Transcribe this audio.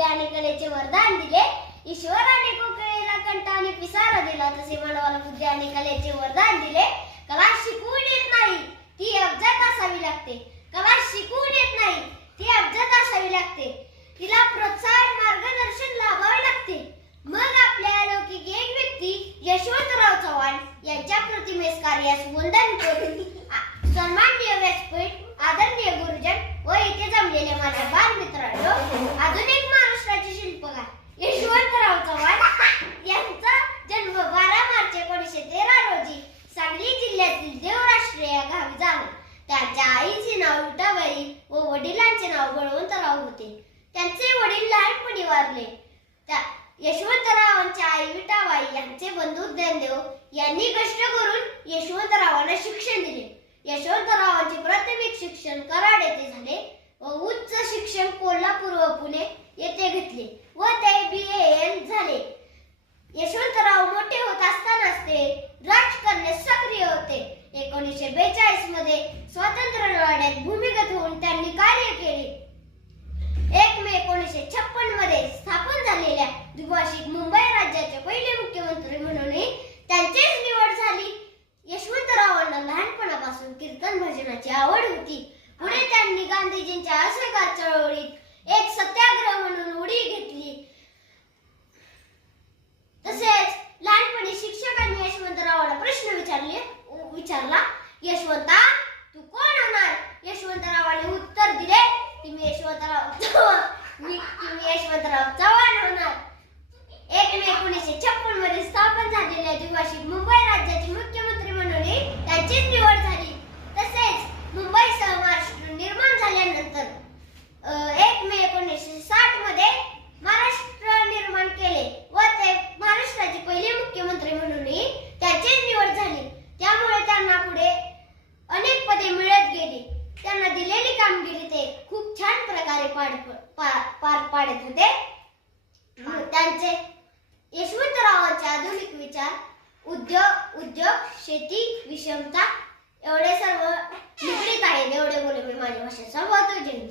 बुद्धी आणि कलेचे वरदान दिले. ईश्वराने कोकिळेला कंठ आणि पिसारा दिला, तसे मानवाला बुद्धी आणि कलेचे वरदान दिले. कला शिकवून येत नाही, ती अवजत असावी लागते. कला शिकवून येत नाही, ती अवजत असावी लागते. तिला प्रोत्साहन मार्गदर्शन लाभावे लागते. मग आपल्या अलौकिक एक व्यक्ती यशवंतराव चव्हाण यांच्या प्रतिमेस कार्यास वंदन करून सन्माननीय व्यासपीठ, आदरणीय गुरुजन व इथे जमलेले माझ्या बालमित्रांनो, आधुनिक महाराष्ट्राचे शिल्पकार यशवंतराव चव्हाण यांचा जन्म 12 मार्च 1913 रोजी सांगली जिल्ह्यातील देवराष्ट्र या गावी झाला. त्यांच्या आईचे नाव विठाबाई व वडिलांचे नाव बळवंतराव होते. त्यांचे वडील लहानपणी वारले. यशवंतरावांच्या आई विठाबाई यांचे बंधू ज्ञानदेव यांनी कष्ट करून यशवंतरावांना शिक्षण दिले. यशवंतरावांचे प्राथमिक शिक्षण कराड येथे झाले व उच्च शिक्षण कोल्हापूर व पुणे येथे घेतले व ते BA झाले. यशवंतराव मोठे होत असतानाच ते राजकारणात सक्रिय होते. 1942 मध्ये स्वातंत्र्य लढ्यात भूमिगत होऊन त्यांनी कार्य केले. 1 मे 1956 मध्ये स्थापन झालेल्या द्विभाषिक मुंबई राज्याचे पहिले मुख्यमंत्री म्हणूनही त्यांचीच निवड झाली. यशवंतरावांना लहानपणापासून कीर्तन भजनाची आवड होती. पुढे त्यांनी गांधीजींच्या असहकार चळवळीत एक सत्याग्रह म्हणून उडी घेतली. तसेच लहानपणी शिक्षकांनी यशवंतरावांना प्रश्न विचारला, यशवंता तू कोण होणार? यशवंतरावांनी उत्तर दिले की मी यशवंतराव चव्हाण होणार. 1 मे 1956 मध्ये स्थापन झालेल्या द्विभाषिक मुंबई राज्याचे मुख्यमंत्री म्हणूनही त्यांचीच निवड झाली. तसेच मुंबईसह महाराष्ट्र निर्माण झाल्यानंतर 1 मे 1960 मध्ये महाराष्ट्र निर्माण केले व ते महाराष्ट्राचे पहिले मुख्यमंत्री म्हणूनही त्यांचीच निवड झाली. त्यामुळे त्यांना पुढे अनेक पदे मिळत गेली. त्यांना दिलेली कामगिरी ते खूप छान प्रकारे पार पाडत होते. त्यांचे यशवंतरावांचे आधुनिक विचार उद्योग शेती विषमता एवढे सर्व निगडीत आहेत. एवढे बोलून मी माझ्या भाषेचा संपवतो. जय हिंद.